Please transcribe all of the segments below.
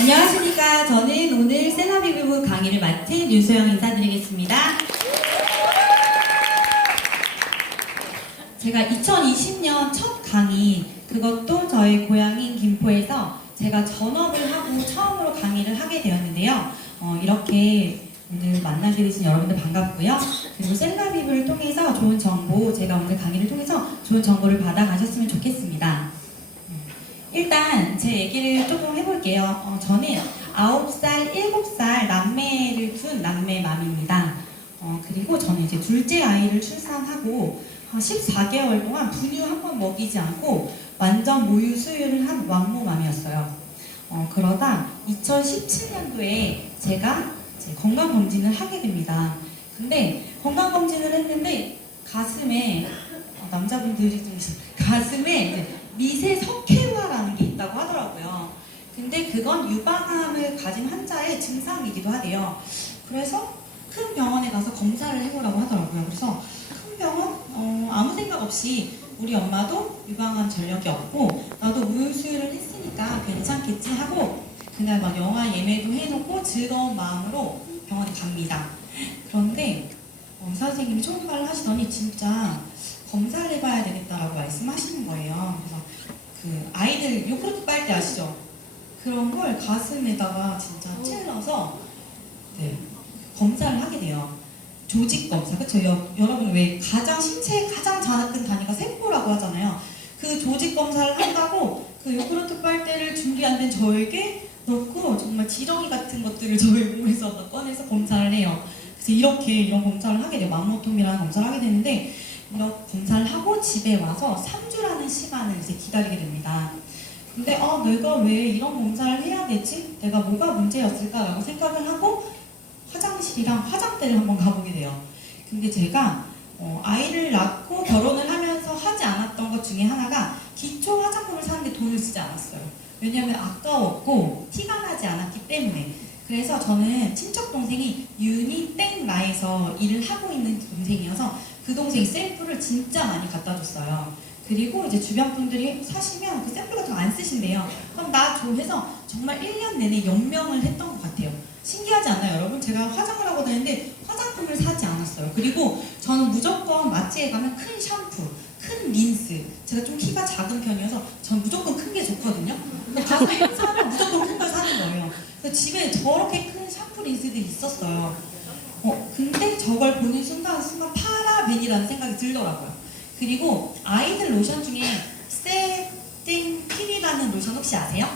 안녕하십니까. 저는 오늘 셀럽이 부부 강의를 맡은 윤소영 인사드리겠습니다. 제가 2020년 첫 강의, 그것도 저희 고향인 김포에서 제가 전업을 하고 처음으로 강의를 하게 되었는데요. 이렇게 오늘 만나게 되신 여러분들 반갑고요. 그리고 셀럽이부를 통해서 좋은 정보, 제가 오늘 강의를 통해서 좋은 정보를 받아가셨으면 좋겠습니다. 일단 제 얘기를 조금 해볼게요. 저는 9살, 7살 남매를 둔 남매맘입니다. 그리고 저는 이제 둘째 아이를 출산하고 14개월 동안 분유 한 번 먹이지 않고 완전 모유 수유를 한 왕모맘이었어요. 그러다 2017년도에 제가 이제 건강검진을 하게 됩니다. 근데 건강검진을 했는데 가슴에 남자분들이 좀 가슴에 이제 미세 석회화라는 게 있다고 하더라고요. 근데 그건 유방암을 가진 환자의 증상이기도 하대요. 그래서 큰 병원에 가서 검사를 해보라고 하더라고요. 그래서 큰 병원? 아무 생각 없이 우리 엄마도 유방암 전력이 없고 나도 모유수유를 했으니까 괜찮겠지 하고 그날 막 영화 예매도 해놓고 즐거운 마음으로 병원에 갑니다. 그런데 의사 선생님이 초음파를 하시더니 진짜 검사를 해봐야 되겠다라고 말씀하시는 거예요. 그래서 그 아이들 요구르트 빨대 아시죠? 그런 걸 가슴에다가 진짜 찔러서 검사를 하게 돼요. 조직 검사, 그쵸? 여러분 왜 신체의 가장 작은 단위가 세포라고 하잖아요. 그 조직 검사를 한다고 그 요구르트 빨대를 준비 안 된 저에게 넣고 정말 지렁이 같은 것들을 저희 몸에서 꺼내서 검사를 해요. 그래서 이런 검사를 하게 돼요. 맘모톰이라는 검사를 하게 되는데 이런 검사를 하고 집에 와서 3주라는 시간을 이제 기다리게 됩니다. 근데 내가 왜 이런 검사를 해야 되지? 내가 뭐가 문제였을까라고 생각을 하고 화장실이랑 화장대를 한번 가보게 돼요. 근데 제가 아이를 낳고 결혼을 하면서 하지 않았던 것 중에 하나가 기초 화장품을 사는데 돈을 쓰지 않았어요. 왜냐하면 아까웠고 티가 나지 않았기 때문에. 그래서 저는 친척 동생이 유니땡라에서 일을 하고 있는 동생이어서 그 동생이 샘플을 진짜 많이 갖다 줬어요. 그리고 이제 주변 분들이 사시면 그 샘플 같은 거 안 쓰신대요. 그럼 나 줘 해서 정말 1년 내내 연명을 했던 것 같아요. 신기하지 않나요, 여러분? 제가 화장을 하고 다니는데 화장품을 사지 않았어요. 그리고 저는 무조건 마트에 가면 큰 샴푸, 큰 린스, 제가 좀 키가 작은 편이어서 전 무조건 큰 게 좋거든요. 가서 행사하면 무조건 큰 걸 사는 거예요. 그래서 집에 저렇게 큰 샴푸 린스들이 있었어요. 근데 저걸 보는 순간 파라벤이라는 생각이 들더라고요. 그리고 아이들 로션 중에 세팅핀이라는 로션 혹시 아세요?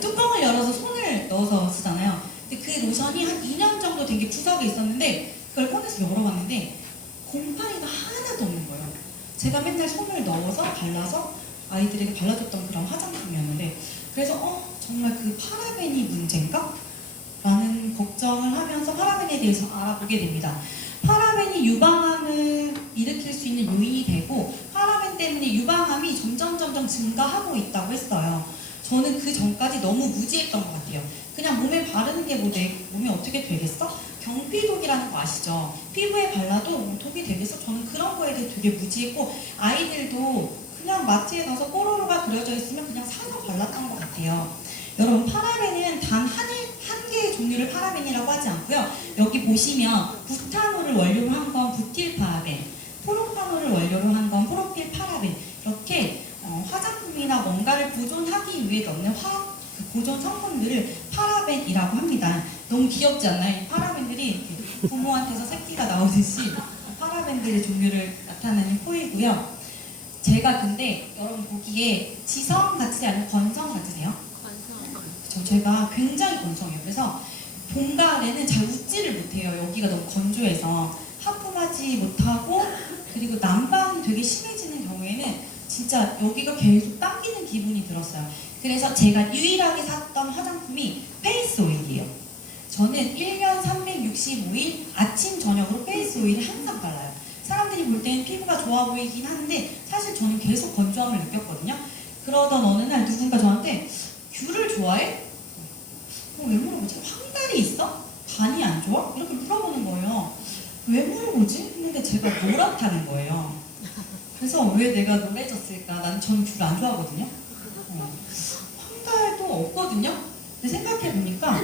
뚜껑을 열어서 손을 넣어서 쓰잖아요. 근데 그 로션이 한 2년 정도 된 게 구석에 있었는데 그걸 꺼내서 열어봤는데 곰팡이가 하나도 없는 거예요. 제가 맨날 손을 넣어서 발라서 아이들에게 발라줬던 그런 화장품이었는데 그래서 정말 그 파라벤이 문제인가? 라는 걱정을 하면서 파라벤에 대해서 알아보게 됩니다. 파라벤이 유방암을 일으킬 수 있는 요인이 되고 파라벤 때문에 유방암이 점점 증가하고 있다고 했어요. 저는 그 전까지 너무 무지했던 것 같아요. 그냥 몸에 바르는 게 내 몸에 어떻게 되겠어? 경피독이라는 거 아시죠? 피부에 발라도 독이 되겠어? 저는 그런 거에 대해 되게 무지했고 아이들도 그냥 마트에 가서 뽀로로가 그려져 있으면 그냥 사서 발랐던 것 같아요. 여러분 파라벤은 단 한 개의 종류를 파라벤이라고 하지 않고요. 여기 보시면 부타놀을 원료로 한 건 부틸파라벤, 프로파놀을 원료로 한 건 프로필파라벤 이렇게 화장품이나 뭔가를 보존하기 위해 넣는 화학 보존 성분들을 파라벤이라고 합니다. 너무 귀엽지 않나요? 이 파라벤들이 부모한테서 새끼가 나오듯이 파라벤들의 종류를 나타내는 포이고요. 제가 근데 여러분 보기에 지성 같지 않은 건성 같으세요? 그쵸, 제가 굉장히 건성해요. 그래서 봄, 가을에는 잘 웃지를 못해요. 여기가 너무 건조해서 하품하지 못하고 그리고 난방이 되게 심해지는 경우에는 진짜 여기가 계속 당기는 기분이 들었어요. 그래서 제가 유일하게 샀던 화장품이 페이스 오일이에요. 저는 1년 365일 아침 저녁으로 페이스 오일을 항상 발라요. 사람들이 볼 때는 피부가 좋아 보이긴 하는데 사실 저는 계속 건조함을 느꼈거든요. 그러던 어느 날 누군가 저한테 귤을 좋아해? 왜 물어보지? 황달이 있어? 간이 안 좋아? 이렇게 물어보는 거예요. 왜 물어보지? 했는데 제가 노랗다는 거예요. 그래서 왜 내가 노래졌을까? 저는 귤 안 좋아하거든요. 황달도 없거든요. 근데 생각해보니까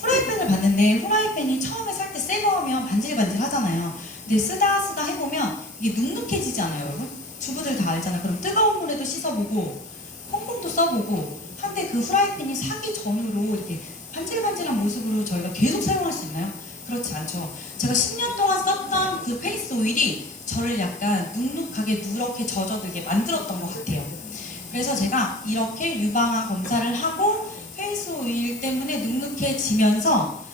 후라이팬을 봤는데 후라이팬이 처음에 살 때 새 거면 반질반질 하잖아요. 근데 쓰다 쓰다 해보면 이게 눅눅해지지 않아요, 여러분? 주부들 다 알잖아요. 그럼 뜨거운 물에도 씻어보고 콩콩도 써보고 한데 그 후라이팬이 사기 전으로 이렇게 반질반질한 모습으로 저희가 계속 사용할 수 있나요? 그렇지 않죠. 제가 10년 동안 썼던 그 페이스 오일이 저를 약간 눅눅하게 누렇게 젖어들게 만들었던 것 같아요. 그래서 제가 이렇게 유방암 검사를 하고 페이스 오일 때문에 눅눅해지면서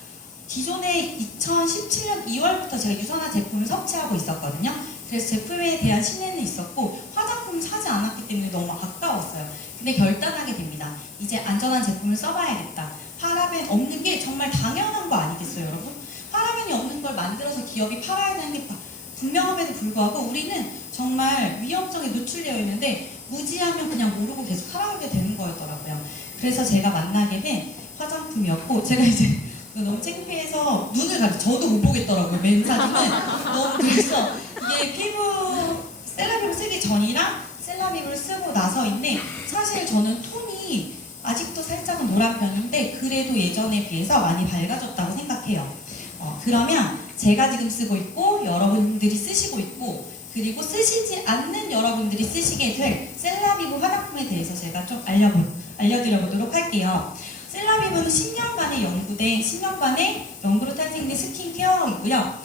기존에 2017년 2월부터 제가 유선화 제품을 섭취하고 있었거든요. 그래서 제품에 대한 신뢰는 있었고 화장품을 사지 않았기 때문에 너무 아까웠어요. 근데 결단하게 됩니다. 이제 안전한 제품을 써봐야겠다. 파라벤 없는 게 정말 당연한 거 아니겠어요, 여러분? 파라벤이 없는 걸 만들어서 기업이 팔아야 되는 게 분명함에도 불구하고 우리는 정말 위험성에 노출되어 있는데 무지하면 그냥 모르고 계속 살아가게 되는 거였더라고요. 그래서 제가 만나게 된 화장품이었고 제가 이제 너무 창피해서 눈을 가리고 저도 못 보겠더라고요. 맨 사진은 너무 그래서 이게 피부 셀라빔을 쓰기 전이랑 셀라빔을 쓰고 나서인데 사실 저는 톤이 아직도 살짝은 노란 편인데 그래도 예전에 비해서 많이 밝아졌다고 생각해요. 그러면 제가 지금 쓰고 있고 여러분들이 쓰시고 있고 그리고 쓰시지 않는 여러분들이 쓰시게 될 셀라비브 화장품에 대해서 제가 좀 알려드려보도록 할게요. 셀라비브는 10년간의 연구로 탄생된 스킨케어이고요.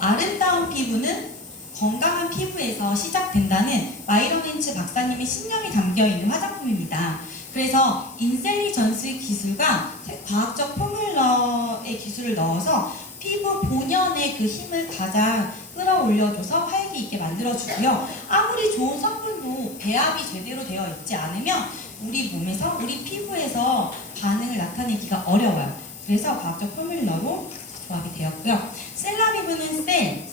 아름다운 피부는 건강한 피부에서 시작된다는 마이런 헨츠 박사님의 신념이 담겨있는 화장품입니다. 그래서 인셀리전스 기술과 과학적 포뮬러의 기술을 넣어서 피부 본연의 그 힘을 가장 끌어올려줘서 활기 있게 만들어주고요. 아무리 좋은 성분도 배합이 제대로 되어 있지 않으면 우리 몸에서, 우리 피부에서 반응을 나타내기가 어려워요. 그래서 과학적 포뮬러로 조합이 되었고요. 셀라비브는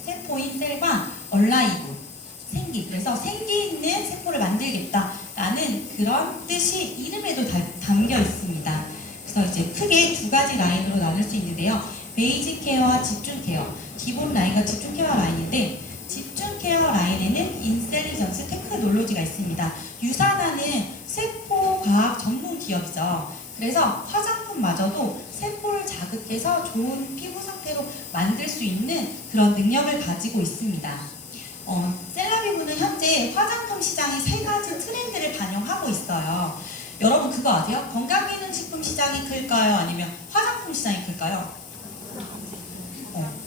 세포인 셀과 얼라이브, 생기, 그래서 생기 있는 세포를 만들겠다라는 그런 뜻이 이름에도 담겨 있습니다. 그래서 이제 크게 두 가지 라인으로 나눌 수 있는데요. 베이직 케어와 집중 케어. 기본 라인과 집중 케어 라인인데 집중 케어 라인에는 인셀리전스 테크놀로지가 있습니다. 유산화는 세포 과학 전문 기업이죠. 그래서 화장품마저도 세포를 자극해서 좋은 피부 상태로 만들 수 있는 그런 능력을 가지고 있습니다. 셀라비브는 현재 화장품 시장의 세 가지 트렌드를 반영하고 있어요. 여러분 그거 아세요? 건강기능식품 시장이 클까요? 아니면 화장품 시장이 클까요?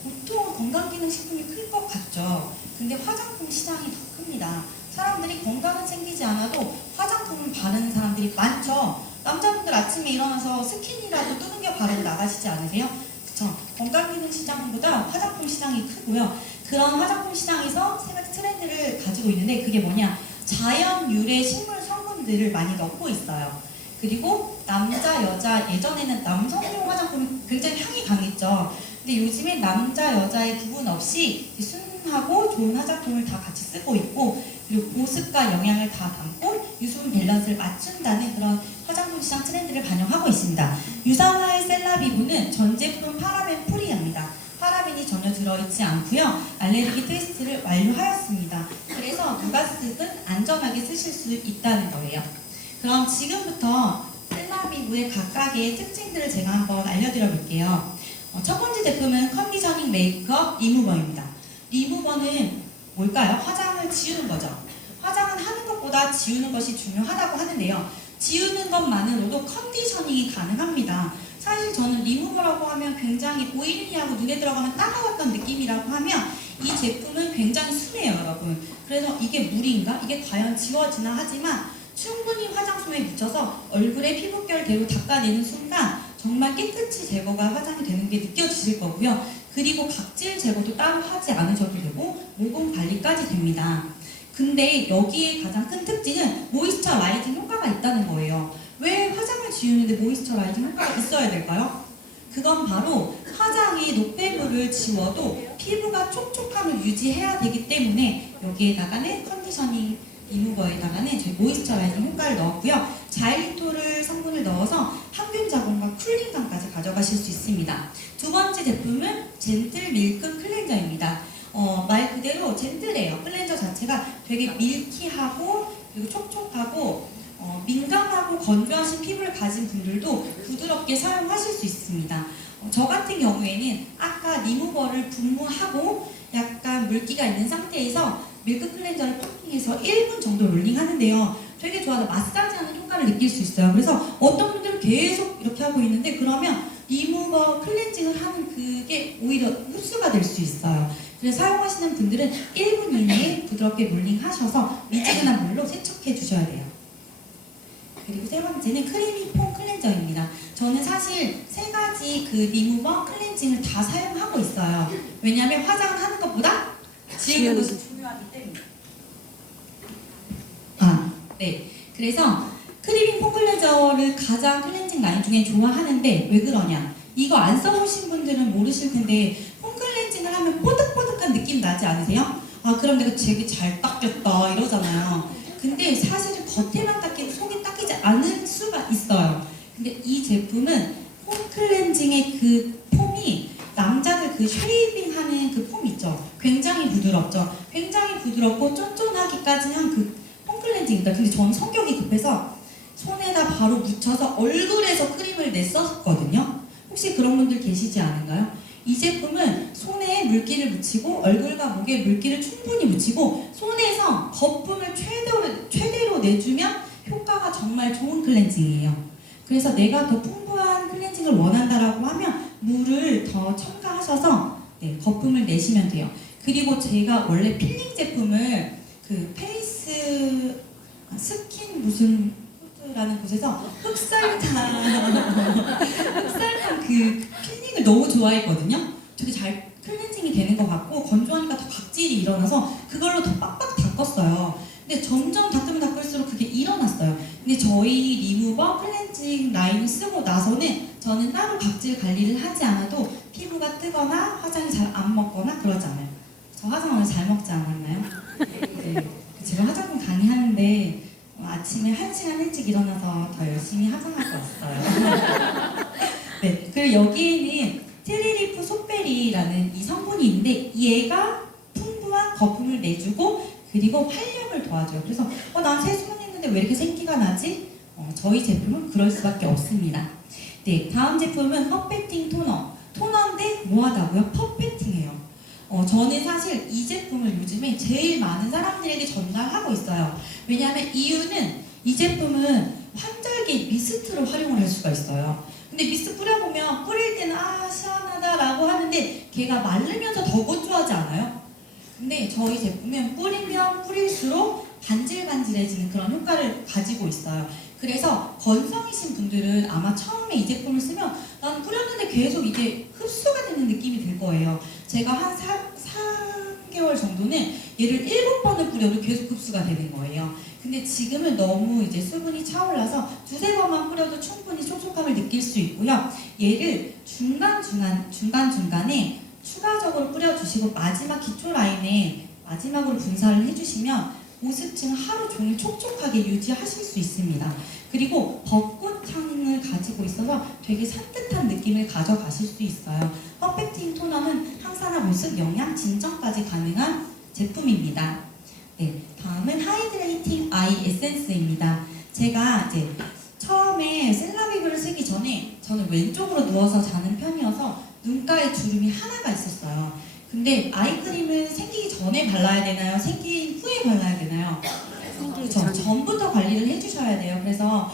보통 건강기능식품이 클 것 같죠. 근데 화장품 시장이 더 큽니다. 사람들이 건강은 챙기지 않아도 화장품을 바르는 사람들이 많죠. 남자분들 아침에 일어나서 스킨이라도 두들겨 바르고 나가시지 않으세요? 그쵸? 건강기능 시장보다 화장품 시장이 크고요. 그런 화장품 시장에서 세 가지 트렌드를 가지고 있는데 그게 뭐냐? 자연 유래 식물 성분들을 많이 넣고 있어요. 그리고 남자, 여자, 예전에는 남성용 화장품이 굉장히 향이 강했죠. 근데 요즘엔 남자, 여자의 구분 없이 순하고 좋은 화장품을 다 같이 쓰고 있고 그리고 보습과 영양을 다 담고 유수분 밸런스를 맞춘다는 그런 화장품 시장 트렌드를 반영하고 있습니다. 유산화의 셀라비브는 전 제품 파라벤 프리입니다. 파라벤이 전혀 들어있지 않고요. 알레르기 테스트를 완료하였습니다. 그래서 누가 쓰든 안전하게 쓰실 수 있다는 거예요. 그럼 지금부터 셀라비브의 각각의 특징들을 제가 한번 알려드려 볼게요. 첫 번째 제품은 컨디셔닝 메이크업 리무버입니다. 리무버는 뭘까요? 화장을 지우는 거죠. 화장은 하는 것보다 지우는 것이 중요하다고 하는데요. 지우는 것만으로도 컨디셔닝이 가능합니다. 사실 저는 리무버라고 하면 굉장히 오일리하고 눈에 들어가면 따가웠던 느낌이라고 하면 이 제품은 굉장히 순해요, 여러분. 그래서 이게 물인가? 이게 과연 지워지나 하지만 충분히 화장솜에 묻혀서 얼굴에 피부결 대로 닦아내는 순간 정말 깨끗이 제거가 화장이 되는 게 느껴지실 거고요. 그리고 각질 제거도 따로 하지 않으셔도 되고 모공 관리까지 됩니다. 근데 여기에 가장 큰 특징은 모이스처라이징 효과가 있다는 거예요. 왜 화장을 지우는데 모이스처라이징 효과가 있어야 될까요? 그건 바로 화장이 노폐물을 지워도 피부가 촉촉함을 유지해야 되기 때문에 여기에다가는 컨디셔닝 리무버에다가는 저희 모이스처라이징 효과를 넣었고요. 자일리톨을 성분을 넣어서 항균 자극과 쿨링감까지 가져가실 수 있습니다. 두 번째 제품은 젠틀 밀크 클렌저입니다. 말 그대로 젠틀해요. 클렌저 자체가 되게 밀키하고 그리고 촉촉하고 민감하고 건조하신 피부를 가진 분들 분들도 부드럽게 사용하실 수 있습니다. 저 같은 경우에는 아까 리무버를 분무하고 약간 물기가 있는 상태에서 밀크 클렌저를 펌핑해서 1분 정도 롤링 하는데요. 되게 좋아서 마사지하는 효과를 느낄 수 있어요. 그래서 어떤 분들은 계속 이렇게 하고 있는데 그러면 리무버 클렌징을 하는 그게 오히려 흡수가 될 수 있어요. 그래서 사용하시는 분들은 1분 이내에 부드럽게 롤링 하셔서 미지근한 물로 세척해 주셔야 돼요. 그리고 세 번째는 크리미 폼 클렌저입니다. 저는 사실 세 가지 그 리무버 클렌징을 다 사용하고 있어요. 왜냐하면 화장을 하는 것보다 지우는 것이 중요하기 때문에. 네. 그래서 크리미 폼 클렌저를 가장 클렌징 라인 중에 좋아하는데 왜 그러냐? 이거 안 써보신 분들은 모르실 텐데 폼 클렌징을 하면 뽀득뽀득한 느낌 나지 않으세요? 아 그럼 내가 되게 잘 닦였다 이러잖아요. 근데 사실은 겉에만 닦이고 속이 닦이지 않을 수가 있어요. 근데 이 제품은 폼 클렌징의 그 폼이 남자들 그 쉐이빙하는 그 폼 있죠? 굉장히 부드럽죠? 굉장히 부드럽고 쫀쫀하기까지 한 그 폼 클렌징입니다. 근데 저는 성격이 급해서 손에다 바로 묻혀서 얼굴에서 크림을 냈었거든요. 혹시 그런 분들 계시지 않은가요? 이 제품은 손에 물기를 묻히고 얼굴과 목에 물기를 충분히 묻히고 손에서 거품을 최대로 내주면 효과가 정말 좋은 클렌징이에요. 그래서 내가 더 풍부한 클렌징을 원한다라고 하면 물을 더 첨가하셔서 거품을 내시면 돼요. 그리고 제가 원래 필링 제품을 그 페이스 스킨 무슨 라는 곳에서 흑설탕 그 필링을 너무 좋아했거든요. 되게 잘 클렌징이 되는 것 같고 건조하니까 더 각질이 일어나서 그걸로 더 빡빡 닦았어요. 근데 점점 닦으면 닦을수록 그게 일어났어요. 근데 저희 리무버 클렌징 라인을 쓰고 나서는 저는 따로 각질 관리를 하지 않아도 피부가 뜨거나 화장이 잘 안 먹거나 그러지 않아요. 저 화장 오늘 잘 먹지 않았나요? 네. 제가 화장품 강의하는데 아침에 1시간 일찍 일어나서 더 열심히 화장하고 왔어요. 네, 그리고 여기에는 트리리프 소페리라는 이 성분이 있는데 얘가 풍부한 거품을 내주고 그리고 활력을 도와줘요. 그래서 난 세수만 했는데 왜 이렇게 생기가 나지? 저희 제품은 그럴 수밖에 없습니다. 네, 다음 제품은 퍼펙팅 토너. 토너인데 뭐하다고요? 퍼펙팅해요. 저는 사실 이 제품을 요즘에 제일 많은 사람들에게 전달하고 있어요. 왜냐하면 이유는 이 제품은 환절기 미스트로 활용을 할 수가 있어요. 근데 미스트 뿌려보면 뿌릴 때는 시원하다라고 하는데 걔가 마르면서 더 건조하지 않아요? 근데 저희 제품은 뿌리면 뿌릴수록 반질반질해지는 그런 효과를 가지고 있어요. 그래서 건성이신 분들은 아마 처음에 이 제품을 쓰면 난 뿌렸는데 계속 이게 흡수가 되는 느낌이 들 거예요. 제가 한 3개월 정도는 얘를 7번을 뿌려도 계속 흡수가 되는 거예요. 근데 지금은 너무 이제 수분이 차올라서 2-3번만 뿌려도 충분히 촉촉함을 느낄 수 있고요. 얘를 중간중간에 추가적으로 뿌려주시고 마지막 기초 라인에 마지막으로 분사를 해주시면 보습층 하루 종일 촉촉하게 유지하실 수 있습니다. 그리고 벚꽃 향을 가지고 있어서 되게 산뜻한 느낌을 가져가실 수 있어요. 퍼펙팅 토너는 항산화 보습, 영양, 진정까지 가능한 제품입니다. 네, 다음은 하이드레이팅 아이 에센스입니다. 제가 이제 처음에 셀라비브를 쓰기 전에 저는 왼쪽으로 누워서 자는 편이어서 눈가에 주름이 하나가 있었어요. 근데 아이크림을 생기기 전에 발라야 되나요? 생긴 후에 발라야 되나요? 전부터 관리를 해주셔야 돼요. 그래서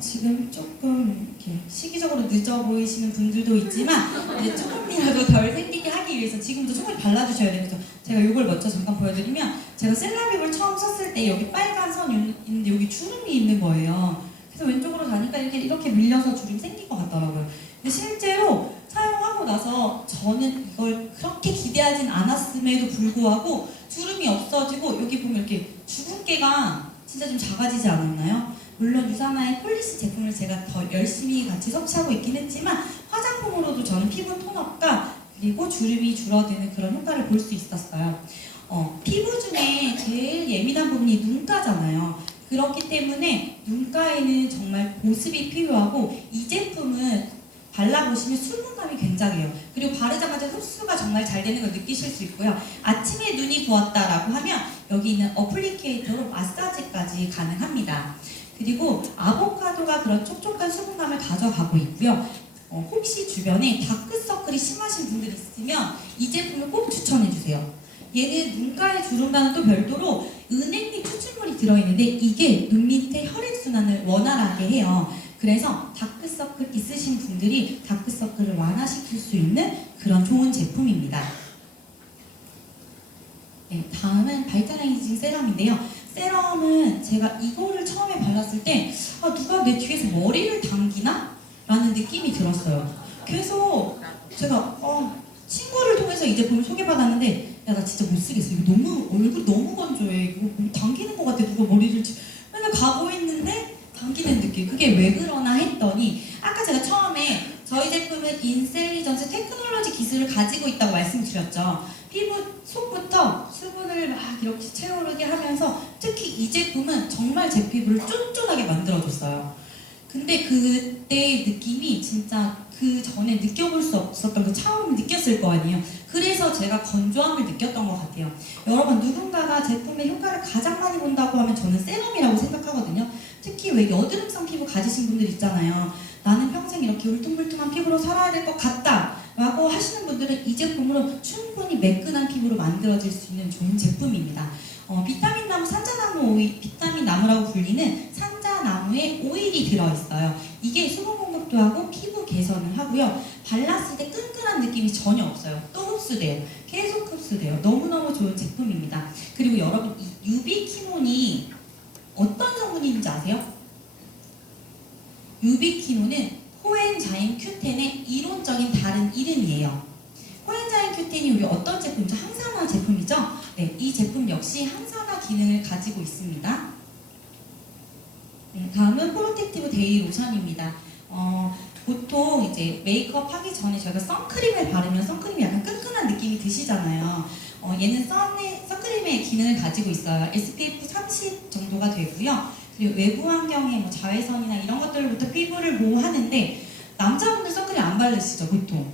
지금 조금 이렇게 시기적으로 늦어 보이시는 분들도 있지만 이제 조금이라도 덜 생기게 하기 위해서 지금부터 충분히 발라주셔야 돼요. 그래서 제가 이걸 먼저 잠깐 보여드리면 제가 셀라비브를 처음 썼을 때 여기 빨간 선 있는데 여기 주름이 있는 거예요. 그래서 왼쪽으로 가니까 이렇게 밀려서 주름이 생긴 것 같더라고요. 근데 실제로 사용하고 나서 저는 이걸 그렇게 기대하진 않았음에도 불구하고 주름이 없어지고 여기 보면 이렇게 주근깨가 진짜 좀 작아지지 않았나요? 물론 유사나의 폴리시 제품을 제가 더 열심히 같이 섭취하고 있긴 했지만 화장품으로도 저는 피부 톤업과 그리고 주름이 줄어드는 그런 효과를 볼 수 있었어요. 피부 중에 제일 예민한 부분이 눈가잖아요. 그렇기 때문에 눈가에는 정말 보습이 필요하고 이 제품은 발라보시면 수분감이 굉장해요. 그리고 바르자마자 흡수가 정말 잘 되는 걸 느끼실 수 있고요. 아침에 눈이 부었다라고 하면 여기 있는 어플리케이터로 마사지까지 가능합니다. 그리고 아보카도가 그런 촉촉한 수분감을 가져가고 있고요. 혹시 주변에 다크서클이 심하신 분들 있으면 이 제품을 꼭 추천해주세요. 얘는 눈가의 주름과는 또 별도로 은행잎 추출물이 들어있는데 이게 눈 밑에 혈액순환을 원활하게 해요. 그래서 다크서클 있으신 분들이 다크서클을 완화시킬 수 있는 그런 좋은 제품입니다. 네, 다음은 바이탈라이징 세럼인데요. 세럼은 제가 이거를 처음에 발랐을 때 누가 내 뒤에서 머리를 당기나? 라는 느낌이 들었어요. 그래서 제가 친구를 통해서 이 제품을 소개받았는데 야, 나 진짜 못 쓰겠어. 이거 너무 얼굴 너무 건조해. 이거 당기는 것 같아. 누가 머리를 맨날 가고 있는데 당기는 느낌. 그게 왜 그러나 했더니 아까 제가 처음에 저희 제품은 인셀리전스 테크놀로지 기술을 가지고 있다고 말씀드렸죠. 피부 속부터 수분을 막 이렇게 채우게 하면서 특히 이 제품은 정말 제 피부를 쫀쫀하게 만들어줬어요. 근데 그때의 느낌이 진짜 그 전에 느껴볼 수 없었던 그 차움을 느꼈을 거 아니에요. 그래서 제가 건조함을 느꼈던 것 같아요. 여러분 누군가가 제품의 효과를 가장 많이 본다고 하면 저는 세럼이라고 생각하거든요. 특히 왜 여드름성 피부 가지신 분들 있잖아요. 나는 평생 이렇게 울퉁불퉁한 피부로 살아야 될 것 같다 라고 하시는 분들은 이 제품으로 충분히 매끈한 피부로 만들어질 수 있는 좋은 제품입니다. 비타민 나무, 산자나무 오일, 비타민 나무라고 불리는 산자나무에 오일이 들어있어요. 이게 수분 공급도 하고 피부 개선을 하고요. 발랐을 때 끈끈한 느낌이 전혀 없어요. 또 흡수돼요. 계속 흡수돼요. 너무너무 좋은 제품입니다. 그리고 여러분 이 유비키논이 어떤 성분인지 아세요? 유비키논은 코엔자임 Q10의 이론적인 다른 이름이에요. 코엔자임 Q10이 우리 어떤 제품이죠? 항산화 제품이죠? 네, 이 제품 역시 항산화 기능을 가지고 있습니다. 네, 다음은 프로텍티브 데이 로션입니다. 보통 이제 메이크업 하기 전에 저희가 선크림을 바르면 선크림이 약간 끈끈한 느낌이 드시잖아요. 얘는 선크림의 기능을 가지고 있어요. SPF 30 정도가 되고요. 그리고 외부 환경에 뭐 자외선이나 이런 것들로부터 피부를 보호하는데 남자분들 선크림 안 바르시죠, 보통.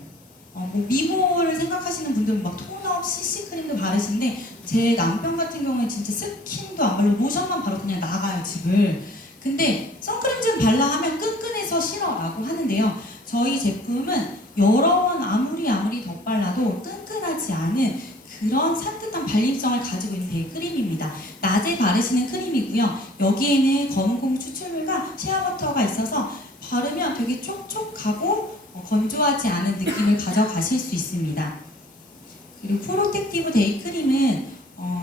뭐 미모를 생각하시는 분들은 막 톤업, CC크림도 바르시는데 제 남편 같은 경우는 진짜 스킨도 안 바르고 로션만 바르고 그냥 나가요, 집을. 근데 선크림 좀 발라 하면 끈끈해서 싫어라고 하는데요. 저희 제품은 여러 번 아무리 덧발라도 끈끈하지 않은 그런 산뜻한 발림성을 가지고 있는 데이크림입니다. 낮에 바르시는 크림이고요. 여기에는 검은콩 추출물과 시아버터가 있어서 바르면 되게 촉촉하고 건조하지 않은 느낌을 가져가실 수 있습니다. 그리고 프로텍티브 데이크림은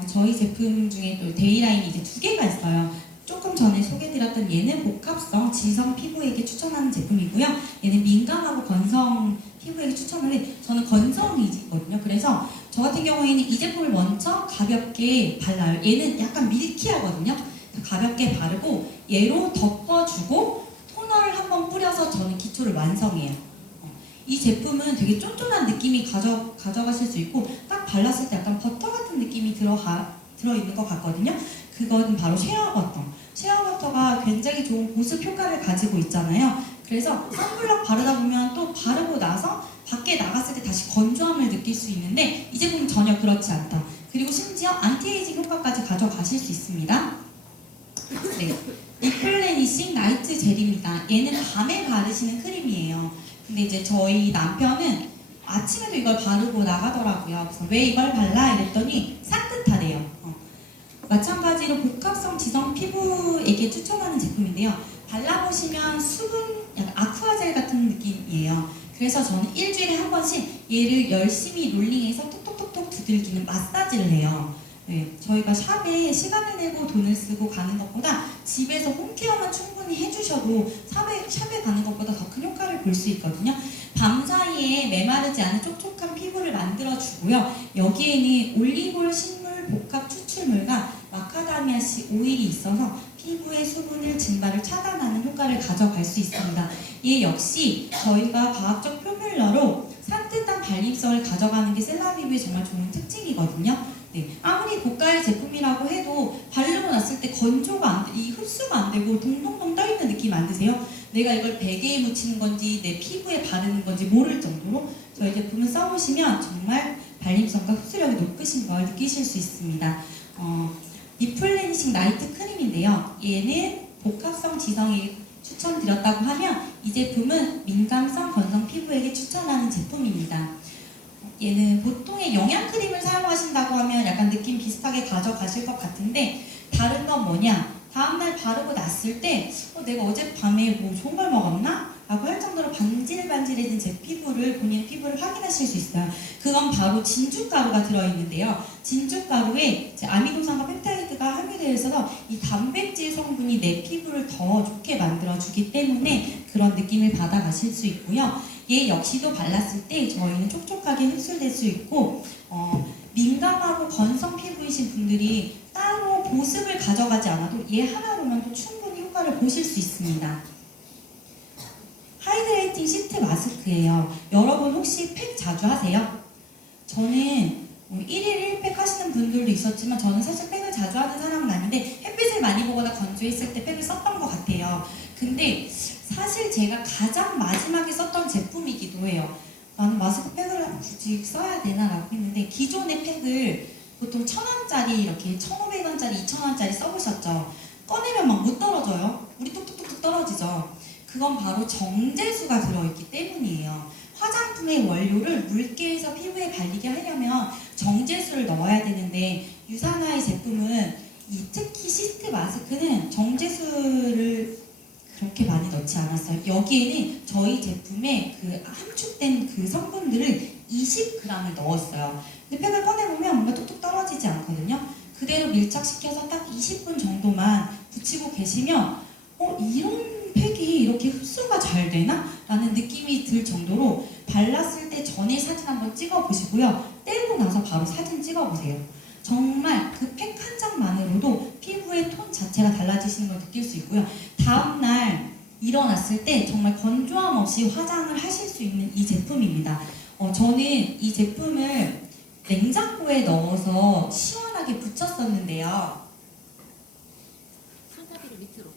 저희 제품 중에 또 데이라인이 이제 2개가 있어요. 조금 전에 소개드렸던 얘는 복합성 지성 피부에게 추천하는 제품이고요. 얘는 민감하고 건성 피부에게 추천하는데 저는 건성이거든요. 그래서 저 같은 경우에는 이 제품을 먼저 가볍게 발라요. 얘는 약간 밀키하거든요. 가볍게 바르고 얘로 덮어주고 토너를 한번 뿌려서 저는 기초를 완성해요. 이 제품은 되게 쫀쫀한 느낌이 가져가실 수 있고 딱 발랐을 때 약간 버터 같은 느낌이 들어있는 것 같거든요. 그건 바로 쉐어버터. 쉐어버터가 굉장히 좋은 보습 효과를 가지고 있잖아요. 그래서 선블럭 바르다 보면 또 바르고 나서 밖에 나갔을 때 다시 건조함을 느낄 수 있는데 이 제품은 전혀 그렇지 않다. 그리고 심지어 안티에이징 효과까지 가져가실 수 있습니다. 네, 리플레니싱 나이트 젤입니다. 얘는 밤에 바르시는 크림이에요. 근데 이제 저희 남편은 아침에도 이걸 바르고 나가더라고요. 그래서 왜 이걸 발라? 이랬더니 산뜻하대요. 마찬가지로 복합성 지성 피부에게 추천하는 제품인데요. 발라보시면 수분, 약간 아쿠아젤 같은 느낌이에요. 그래서 저는 일주일에 한 번씩 얘를 열심히 롤링해서 톡톡톡톡 두들기는 마사지를 해요. 네, 저희가 샵에 시간을 내고 돈을 쓰고 가는 것보다 집에서 홈케어만 충분히 해주셔도 샵에 가는 것보다 더 큰 효과를 볼 수 있거든요. 밤 사이에 메마르지 않은 촉촉한 피부를 만들어주고요. 여기에는 올리고올 식물 복합 추출물과 마카다미아씨 오일이 있어서 피부의 수분을 증발을 차단하는 효과를 가져갈 수 있습니다. 얘 역시 저희가 과학적 포뮬러로 산뜻한 발림성을 가져가는 게 셀라비브의 정말 좋은 특징이거든요. 네, 아무리 고가의 제품이라고 해도 바르고 났을 때 건조가 흡수가 안 되고 동동동 떠있는 느낌 안 드세요? 내가 이걸 베개에 묻히는 건지 내 피부에 바르는 건지 모를 정도로 저희 제품을 써보시면 정말 발림성과 흡수력이 높으신 걸 느끼실 수 있습니다. 리플레니싱 나이트 크림인데요. 얘는 복합성 지성에 추천드렸다고 하면 이 제품은 민감성 건성 피부에게 추천하는 제품입니다. 얘는 보통의 영양크림을 사용하신다고 하면 약간 느낌 비슷하게 가져가실 것 같은데 다른 건 뭐냐? 다음날 바르고 났을 때 내가 어젯밤에 뭐 좋은 걸 먹었나? 라고 할 정도로 반질반질해진 제 피부를, 본인의 피부를 확인하실 수 있어요. 그건 바로 진주가루가 들어있는데요. 진주가루에 아미노산과 펩타이드가 함유되어 있어서 이 단백질 성분이 내 피부를 더 좋게 만들어주기 때문에 그런 느낌을 받아가실 수 있고요. 얘 역시도 발랐을 때 저희는 촉촉하게 흡수될 수 있고 민감하고 건성 피부이신 분들이 따로 보습을 가져가지 않아도 얘 하나로만도 충분히 효과를 보실 수 있습니다. 하이드레이팅 시트 마스크예요. 여러분 혹시 팩 자주 하세요? 저는 1일 1팩 하시는 분들도 있었지만 저는 사실 팩을 자주 하는 사람은 아닌데 햇빛을 많이 보거나 건조했을 때 팩을 썼던 것 같아요. 근데 사실 제가 가장 마지막에 썼던 제품이기도 해요. 나는 마스크팩을 굳이 써야 되나 라고 했는데 기존의 팩을 보통 1,000원짜리 이렇게 1,500원짜리 2,000원짜리 써보셨죠? 꺼내면 막 못 떨어져요. 물이 뚝뚝뚝뚝 떨어지죠. 그건 바로 정제수가 들어있기 때문이에요. 화장품의 원료를 물기에서 피부에 발리게 하려면 정제수를 넣어야 되는데 유사나의 제품은 특히 시트 마스크는 정제수를 그렇게 많이 넣지 않았어요. 여기에는 저희 제품에 그 함축된 그 성분들을 20g을 넣었어요. 근데 팩을 꺼내보면 뭔가 뚝뚝 떨어지지 않거든요. 그대로 밀착시켜서 딱 20분 정도만 붙이고 계시면 이런 팩이 이렇게 흡수가 잘 되나? 라는 느낌이 들 정도로 발랐을 때 전에 사진 한번 찍어보시고요. 떼고 나서 바로 사진 찍어보세요. 정말 그 팩 한 장만으로도 피부의 톤 자체가 달라지시는 걸 느낄 수 있고요. 다음날 일어났을 때 정말 건조함 없이 화장을 하실 수 있는 이 제품입니다. 저는 이 제품을 냉장고에 넣어서 시원하게 붙였었는데요. 손잡이를 밑으로.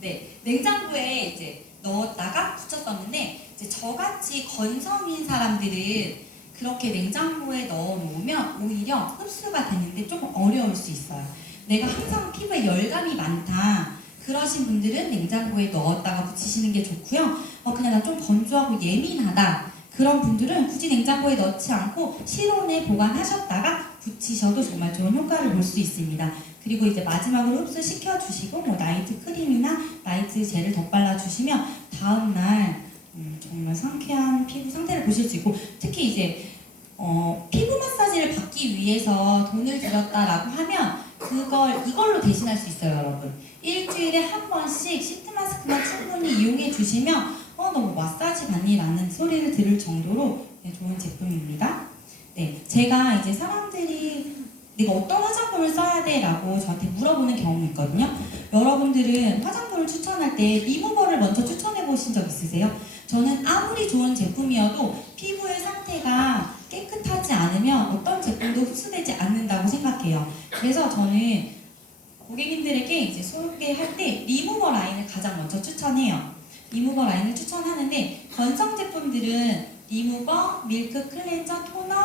네, 냉장고에 이제 넣었다가 붙였었는데 이제 저같이 건성인 사람들은 그렇게 냉장고에 넣어 놓으면 오히려 흡수가 되는데 조금 어려울 수 있어요. 내가 항상 피부에 열감이 많다 그러신 분들은 냉장고에 넣었다가 붙이시는 게 좋고요. 그냥 나 좀 건조하고 예민하다 그런 분들은 굳이 냉장고에 넣지 않고 실온에 보관하셨다가 붙이셔도 정말 좋은 효과를 볼 수 있습니다. 그리고 이제 마지막으로 흡수시켜 주시고 나이트 크림이나 나이트 젤을 덧발라 주시면 다음날 정말 상쾌한 피부 상태를 보실 수 있고 특히 이제 피부 마사지를 받기 위해서 돈을 들였다라고 하면 이걸로 대신할 수 있어요, 여러분. 일주일에 한 번씩 시트 마스크만 충분히 이용해 주시면 너 뭐 마사지 받니? 라는 소리를 들을 정도로 좋은 제품입니다. 네, 제가 이제 사람들이 내가 어떤 화장품을 써야 돼? 라고 저한테 물어보는 경험이 있거든요. 여러분들은 화장품을 추천할 때 리무버를 먼저 추천해 보신 적 있으세요? 저는 아무리 좋은 제품이어도 피부의 상태가 깨끗하지 않으면 어떤 제품도 흡수되지 않는다고 생각해요. 그래서 저는 고객님들에게 이제 소개할 때 리무버 라인을 가장 먼저 추천해요. 리무버 라인을 추천하는데 건성 제품들은 리무버, 밀크 클렌저, 토너,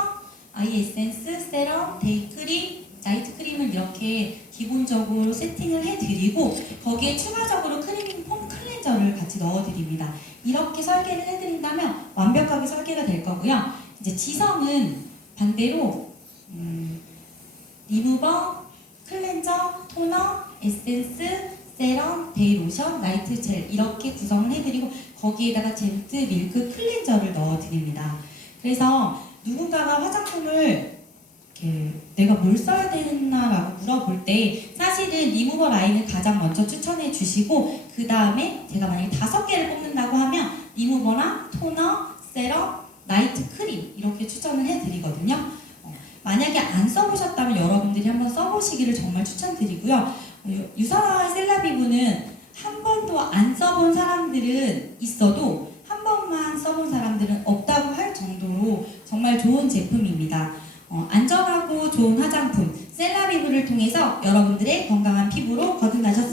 아이 에센스, 세럼, 데이크림, 나이트 크림을 이렇게 기본적으로 세팅을 해드리고 거기에 추가적으로 폼 클렌저를 같이 넣어드립니다. 이렇게 설계를 해드린다면 완벽하게 설계가 될 거고요. 이제 지성은 반대로 리무버, 클렌저, 토너, 에센스, 세럼, 데이로션, 나이트 젤 이렇게 구성을 해드리고 거기에다가 젠트 밀크 클렌저를 넣어드립니다. 그래서 누군가가 화장품을 내가 뭘 써야 되나라고 물어볼 때 사실은 리무버 라인을 가장 먼저 추천해 주시고 그 다음에 제가 만약에 5개를 뽑는다고 하면 리무버랑 토너, 세럼, 나이트 크림 이렇게 추천을 해드리거든요. 만약에 안 써보셨다면 여러분들이 한번 써보시기를 정말 추천드리고요. 유사나 셀라비브는 한 번도 안 써본 사람들은 있어도 한 번만 써본 사람들은 없다고 할 정도로 정말 좋은 제품입니다. 안전하고 좋은 화장품 셀라비브를 통해서 여러분들의 건강한 피부로 거듭나셨습니다.